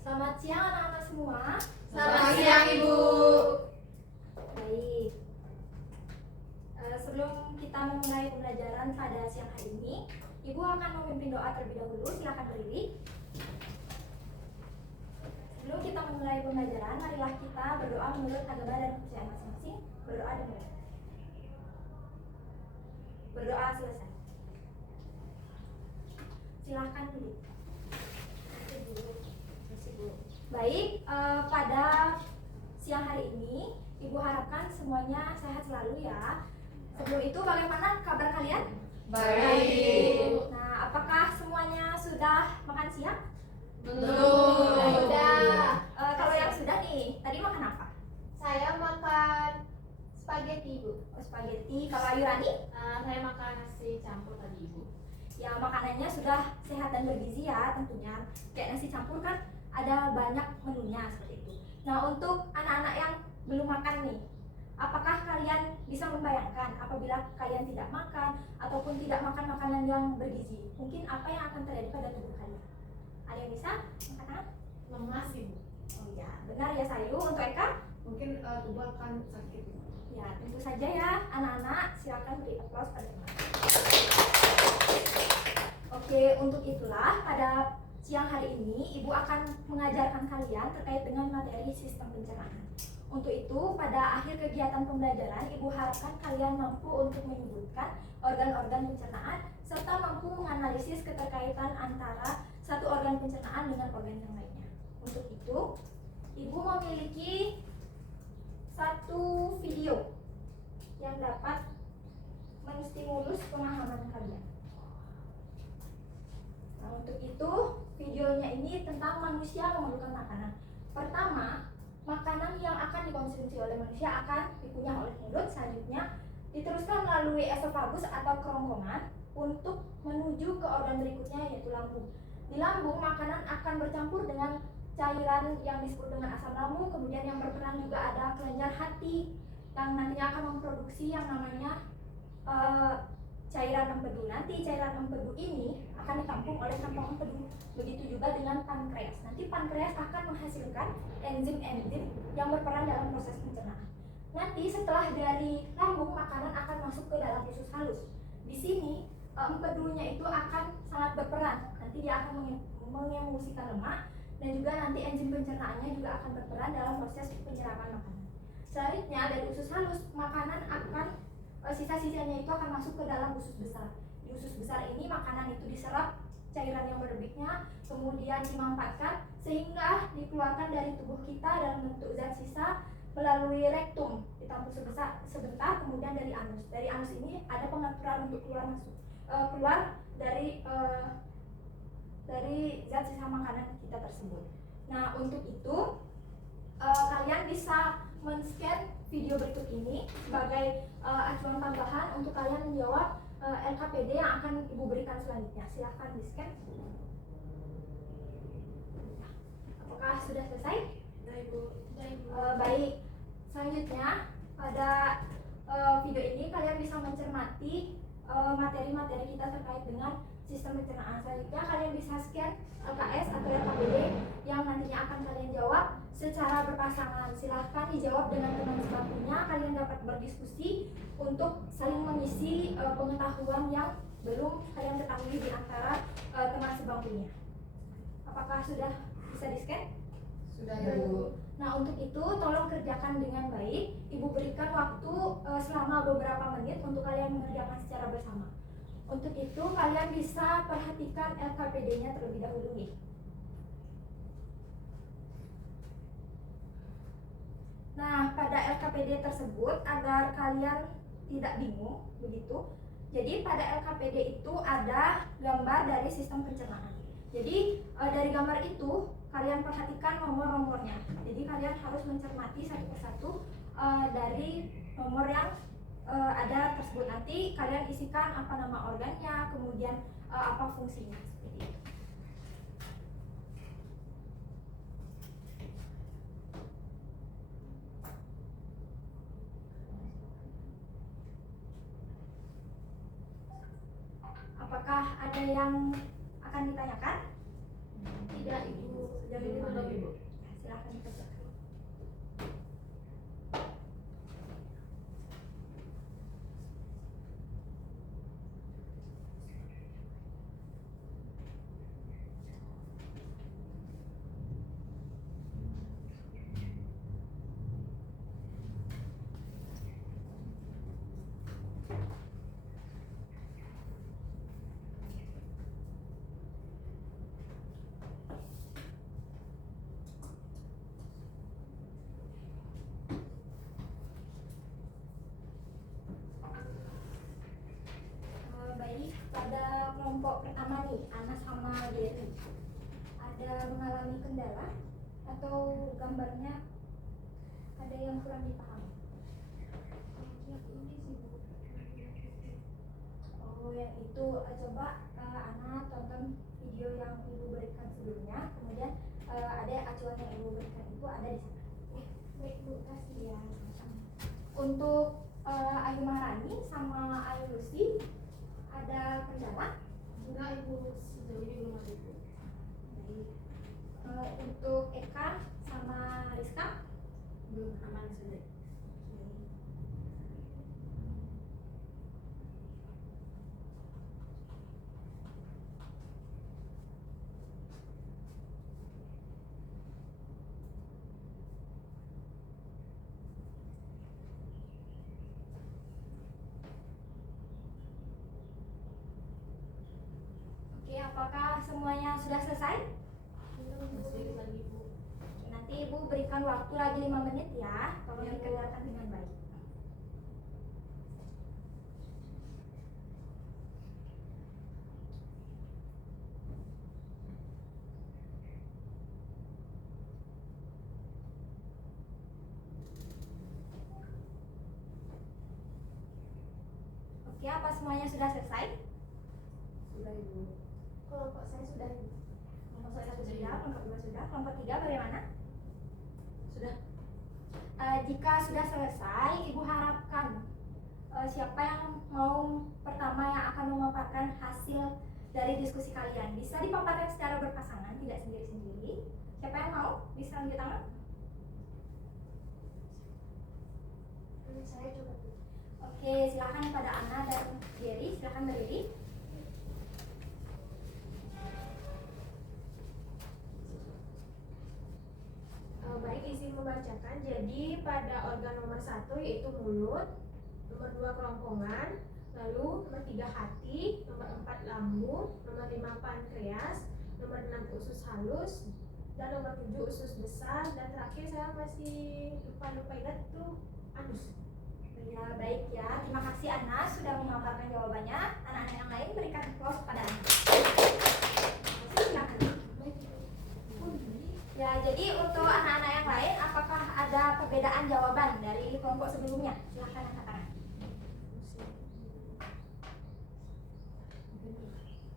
Selamat siang anak-anak semua. Selamat siang Ibu. Baik. Sebelum kita memulai pembelajaran pada siang hari ini, Ibu akan memimpin doa terlebih dahulu. Silakan berdiri. Sebelum kita memulai pembelajaran, marilah kita berdoa menurut agama dan kepercayaan masing-masing. Berdoa dimulai. Berdoa selesai. Silakan duduk. Baik, pada siang hari ini Ibu harapkan semuanya sehat selalu ya. Sebelum itu bagaimana kabar kalian? Baik. Nah, apakah semuanya sudah makan siang? Belum. Sudah. Kalau yang sudah nih, tadi makan apa? Saya makan spaghetti, Bu. Oh, spaghetti. Kalau Ayu Rani? Saya makan nasi campur tadi, Bu. Ya, makanannya sudah sehat dan bergizi ya tentunya. Kayak nasi campur kan ada banyak menunya seperti itu. Nah, untuk anak-anak yang belum makan nih, apakah kalian bisa membayangkan apabila kalian tidak makan ataupun tidak makan makanan yang bergizi, mungkin apa yang akan terjadi pada tubuh kalian? Ada yang bisa angkat tangan? Lemas, Ibu. Oh ya, benar ya Sayu. Untuk Eka? Mungkin tubuh akan sakit. Ya, tentu saja ya anak-anak. Silakan beri aplaus pada teman. Oke, untuk itulah pada siang hari ini Ibu akan mengajarkan kalian terkait dengan materi sistem pencernaan. Untuk itu, pada akhir kegiatan pembelajaran, Ibu harapkan kalian mampu untuk menyebutkan organ-organ pencernaan serta mampu menganalisis keterkaitan antara satu organ pencernaan dengan organ yang lainnya. Untuk itu, Ibu memiliki satu video yang dapat menstimulus pemahaman kalian. Nah, untuk itu videonya ini tentang manusia memerlukan makanan. Pertama, makanan yang akan dikonsumsi oleh manusia akan dikunyah oleh mulut, selanjutnya diteruskan melalui esofagus atau kerongkongan untuk menuju ke organ berikutnya yaitu lambung. Di lambung, makanan akan bercampur dengan cairan yang disebut dengan asam lambung, kemudian yang berperan juga ada kelenjar hati yang nantinya akan memproduksi yang namanya cairan empedu. Nanti cairan empedu ini akan ditampung oleh kantong empedu. Begitu juga dengan pankreas. Nanti pankreas akan menghasilkan enzim-enzim yang berperan dalam proses pencernaan. Nanti setelah dari lambung, makanan akan masuk ke dalam usus halus. Di sini empedunya itu akan sangat berperan. Nanti dia akan mengemulsikan lemak dan juga nanti enzim pencernaannya juga akan berperan dalam proses penyerapan makanan. Selanjutnya dari usus halus, makanan akan sisa-sisanya itu akan masuk ke dalam usus besar. Di usus besar ini makanan itu diserap cairan yang berbiknya, kemudian dimanfaatkan sehingga dikeluarkan dari tubuh kita dalam bentuk zat sisa melalui rektum, ditampung sebentar, kemudian dari anus. Dari anus ini ada pengaturan untuk keluar masuk, keluar dari zat sisa makanan kita tersebut. Nah, untuk itu kalian bisa men-scan video berikut ini sebagai acuan tambahan untuk kalian menjawab LKPD yang akan Ibu berikan selanjutnya. Silahkan di-scan. Apakah sudah selesai? Nah, Ibu. Baik. Selanjutnya pada video ini kalian bisa mencermati materi-materi kita terkait dengan sistem pencernaan. Selanjutnya kalian bisa scan LKS atau LKPD yang nantinya akan kalian jawab secara berpasangan. Silahkan dijawab dengan teman sebangkunya. Kalian dapat berdiskusi untuk saling mengisi pengetahuan yang belum kalian ketahui di antara teman sebangkunya. Apakah sudah bisa di-scan? Sudah, Ibu. Nah, untuk itu tolong kerjakan dengan baik. Ibu berikan waktu selama beberapa menit untuk kalian mengerjakan secara bersama. Untuk itu kalian bisa perhatikan LKPD-nya terlebih dahulu nih. Nah, pada LKPD tersebut agar kalian tidak bingung begitu. Jadi pada LKPD itu ada gambar dari sistem pencernaan. Jadi dari gambar itu kalian perhatikan nomor-nomornya. Jadi kalian harus mencermati satu persatu dari nomor yang ada tersebut. Nanti kalian isikan apa nama organnya, kemudian apa fungsinya seperti itu. Apakah ada yang akan ditanyakan? Tidak, Ibu. Sejauh ini belum. mengalami kendala atau gambarnya ada yang kurang dipahami? Oh, yang itu coba Ana tonton video yang ibu berikan sebelumnya, kemudian ada acuan yang ibu berikan itu ada di sana. Baik bu, kasih ya. Untuk Ayu Maharani sama Ayu Lucy ada kendala? Enggak ibu, sejauh ini belum ada ibu. Baik. Untuk Eka sama Rizka Belum aman saja. Oke, apakah semuanya sudah selesai? Masih lagi ibu. Nanti ibu berikan waktu lagi 5 menit ya, tolong dikerjakan dengan baik. Oke, apa semuanya sudah selesai? Sudah ibu. Kelompok saya sudah. Kelompok 1 sudah, kelompok 2 sudah, kelompok 3 bagaimana? Sudah. Jika sudah selesai, ibu harapkan siapa yang mau pertama yang akan memaparkan hasil dari diskusi kalian. Bisa dipaparkan secara berpasangan, tidak sendiri-sendiri. Siapa yang mau? Bisa lanjut tangan? Saya coba dulu. Oke, silakan pada Ana dan Jerry, silakan berdiri. Baik, izin membacakan. Jadi pada organ nomor 1 yaitu mulut, nomor 2 kerongkongan, lalu nomor 3 hati, nomor 4 lambung, nomor 5 pankreas, nomor 6 usus halus, dan nomor 7 usus besar, dan terakhir saya masih lupa ingat tuh anus. Ya, baik ya. Terima kasih Ana sudah memaparkan jawabannya. Anak-anak yang lain berikan applause pada Ana. Silakan. Ya, jadi untuk anak-anak yang lain, apakah ada perbedaan jawaban dari kelompok sebelumnya? Silakan angkat tangan.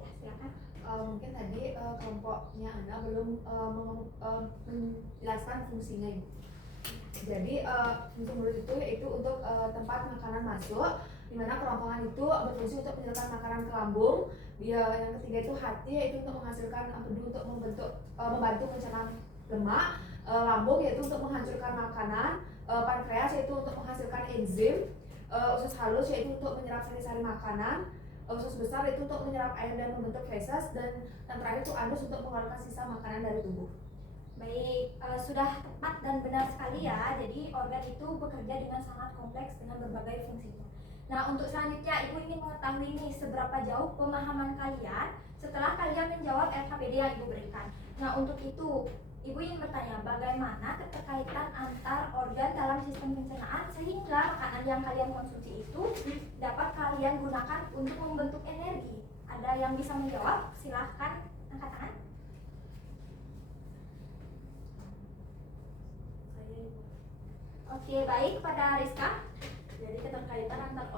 Ya, silakan. Mungkin tadi kelompoknya Ana belum menjelaskan fungsinya ibu. Jadi fungsi mulut itu yaitu untuk tempat makanan masuk, di mana kerongkongan itu berfungsi untuk menyerap makanan ke lambung. Yang ketiga itu hati, yaitu untuk menghasilkan empedu untuk membantu pencernaan lemak. Lambung yaitu untuk menghancurkan makanan. Pankreas yaitu untuk menghasilkan enzim. Usus halus yaitu untuk menyerap sari-sari makanan. Usus besar itu untuk menyerap air dan membentuk feses, dan yang terakhir itu anus untuk mengeluarkan sisa makanan dari tubuh. Baik, sudah tepat dan benar sekali ya. Jadi organ itu bekerja dengan sangat kompleks dengan berbagai fungsinya. Nah, untuk selanjutnya Ibu ingin mengetahui nih seberapa jauh pemahaman kalian setelah kalian menjawab RKPD yang Ibu berikan. Nah, untuk itu Ibu ingin bertanya bagaimana keterkaitan antar organ dalam sistem pencernaan sehingga makanan yang kalian konsumsi itu dapat kalian gunakan untuk membentuk energi. Ada yang bisa menjawab? Silahkan angkat tangan. Oke, baik, pada Rizka. Jadi keterkaitan antar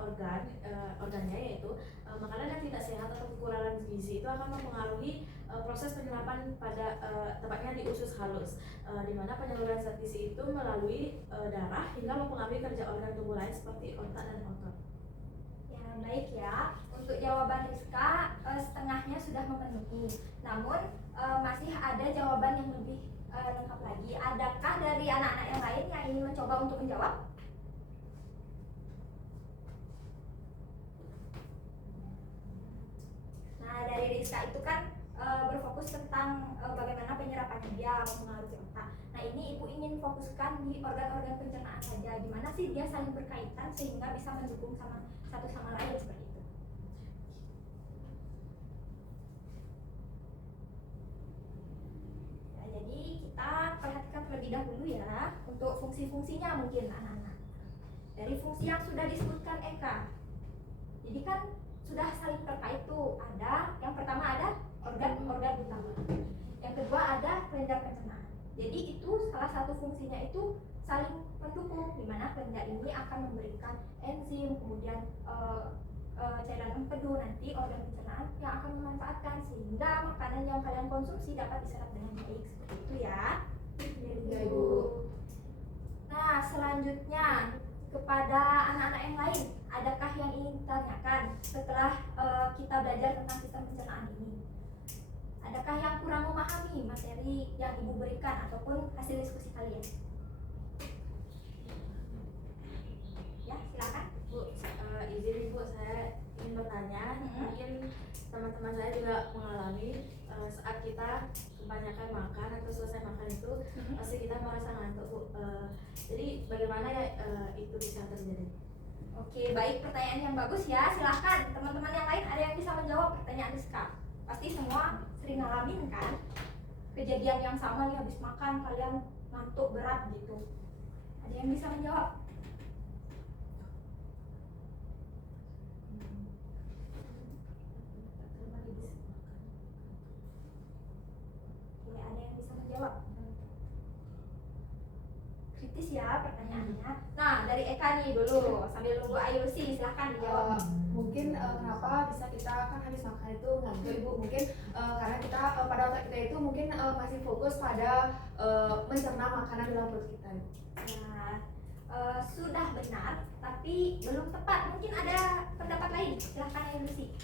organnya yaitu makanan yang tidak sehat atau kekurangan gizi itu akan mempengaruhi proses penyerapan pada tepatnya di usus halus, di mana penyaluran zat gizi itu melalui darah hingga mempengaruhi kerja organ tubuh lain seperti otak dan otot. Ya, baik ya. Untuk jawaban Rizka setengahnya sudah memenuhi. Namun masih ada jawaban yang lebih lengkap lagi. Adakah dari anak-anak yang lain yang ingin mencoba untuk menjawab? Nah, dari Rizka itu kan berfokus tentang bagaimana penyerapannya dia mempengaruhi otak. Nah, ini Ibu ingin fokuskan di organ-organ pencernaan saja. Gimana sih dia saling berkaitan sehingga bisa mendukung sama satu sama lain seperti itu. Nah, jadi kita perhatikan terlebih dahulu ya untuk fungsi-fungsinya mungkin anak-anak. Dari fungsi yang sudah disebutkan Eka. Jadi kan sudah saling terkait tuh. Ada yang pertama ada organ utama. Yang kedua ada belajar pencernaan. Jadi itu salah satu fungsinya itu saling mendukung, di mana Pemda ini akan memberikan enzim, kemudian cairan empedu, nanti organ pencernaan yang akan memanfaatkan sehingga makanan yang kalian konsumsi dapat diserap dengan baik, seperti itu ya. Ya, Ibu. Nah, selanjutnya kepada anak-anak yang lain, adakah yang ingin ditanyakan setelah kita belajar tentang sistem pencernaan ini? Adakah yang kurang memahami materi yang Ibu berikan ataupun hasil diskusi kalian? Ya, silakan. Bu, izin Bu, saya ingin bertanya. Mungkin teman-teman saya juga mengalami saat kita kebanyakan makan atau selesai makan itu pasti kita merasa ngantuk, Bu. Jadi bagaimana ya itu bisa terjadi? Oke, baik, pertanyaan yang bagus ya. Silahkan teman-teman yang lain ada yang bisa menjawab pertanyaan Rizka. Pasti semua sering ngalamin kan kejadian yang sama nih, habis makan kalian ngantuk berat gitu. Ada yang bisa menjawab? Oke, ada yang bisa menjawab? Kritis ya pertanyaannya. Nah, dari Eka nih dulu, sambil nunggu Ayusi, silahkan dijawab. Mungkin kenapa bisa kita kan habis makan itu ngantuk Ibu, mungkin karena kita pada otak kita itu mungkin masih fokus pada mencerna makanan dalam perut kita. Nah, sudah benar, tapi belum tepat. Mungkin ada pendapat lain, silahkan Ayusi.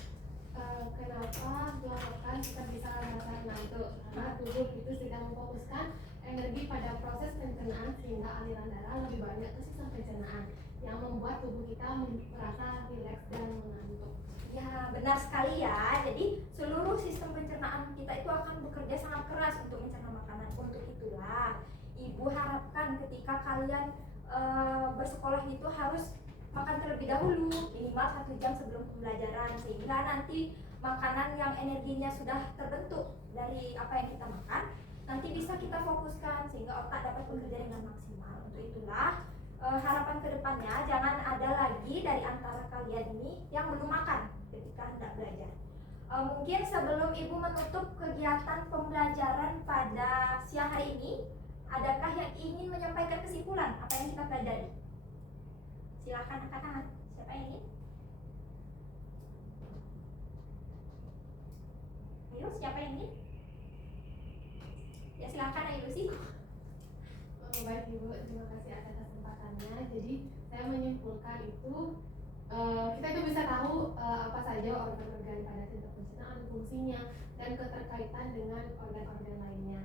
Kenapa setelah makan kita bisa merasa ngantuk? Karena tubuh itu sedang memfokuskan energi pada proses pencernaan sehingga aliran darah lebih banyak ke sistem pencernaan yang membuat tubuh kita merasa rileks dan mengantuk. Ya, benar sekali ya. Jadi seluruh sistem pencernaan kita itu akan bekerja sangat keras untuk mencerna makanan. Untuk itulah Ibu harapkan ketika kalian bersekolah itu harus makan terlebih dahulu, minimal 1 jam sebelum pembelajaran, sehingga nanti makanan yang energinya sudah terbentuk dari apa yang kita makan nanti bisa kita fokuskan sehingga otak dapat bekerja dengan maksimal. Untuk itulah harapan kedepannya jangan ada lagi dari antara kalian ini yang belum makan ketika hendak belajar. Mungkin sebelum Ibu menutup kegiatan pembelajaran pada siang hari ini, adakah yang ingin menyampaikan kesimpulan apa yang kita pelajari? Silahkan angkat tangan. Siapa yang ingin? Ayo, siapa yang ingin? Ya, silahkan Ayu sih. Baik Ibu, terima kasih atas kesempatannya. Jadi saya menyimpulkan itu kita itu bisa tahu apa saja organ-organ pada sistem pencernaan, fungsinya, dan keterkaitan dengan organ-organ lainnya.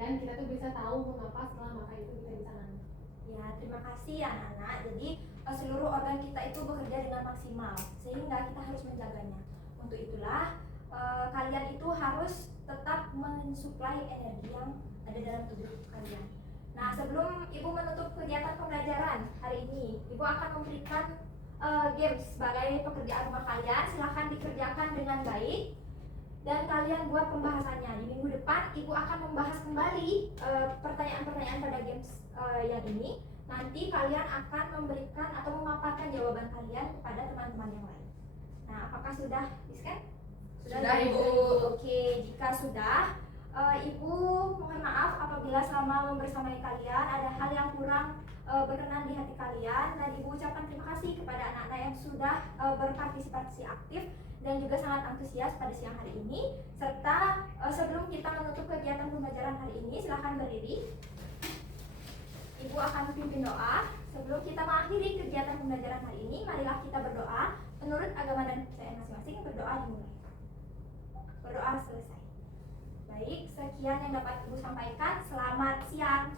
Dan kita tuh bisa tahu mengapa setelah makan itu kita bisa ngantuk. Ya, terima kasih ya anak-anak. Jadi seluruh organ kita itu bekerja dengan maksimal sehingga kita harus menjaganya. Untuk itulah kalian itu harus tetap mensuplai energi yang ada dalam tubuh kalian. Nah, sebelum Ibu menutup kegiatan pembelajaran hari ini, Ibu akan memberikan games sebagai pekerjaan rumah kalian. Silahkan dikerjakan dengan baik dan kalian buat pembahasannya. Di minggu depan Ibu akan membahas kembali pertanyaan-pertanyaan pada games yang ini. Nanti kalian akan memberikan atau memaparkan jawaban kalian kepada teman-teman yang lain. Nah, apakah sudah di-scan? Sudah, Ibu. Oke, jika sudah, Ibu mohon maaf apabila selama membersamai kalian ada hal yang kurang berkenan di hati kalian, dan Ibu ucapkan terima kasih kepada anak-anak yang sudah berpartisipasi aktif dan juga sangat antusias pada siang hari ini. Serta sebelum kita menutup kegiatan pembelajaran hari ini, silahkan berdiri. Ibu akan pimpin doa. Sebelum kita mengakhiri kegiatan pembelajaran hari ini, marilah kita berdoa menurut agama dan kepercayaan masing-masing. Berdoa dimulai. Berdoa selesai. Baik, sekian yang dapat Ibu sampaikan. Selamat siang.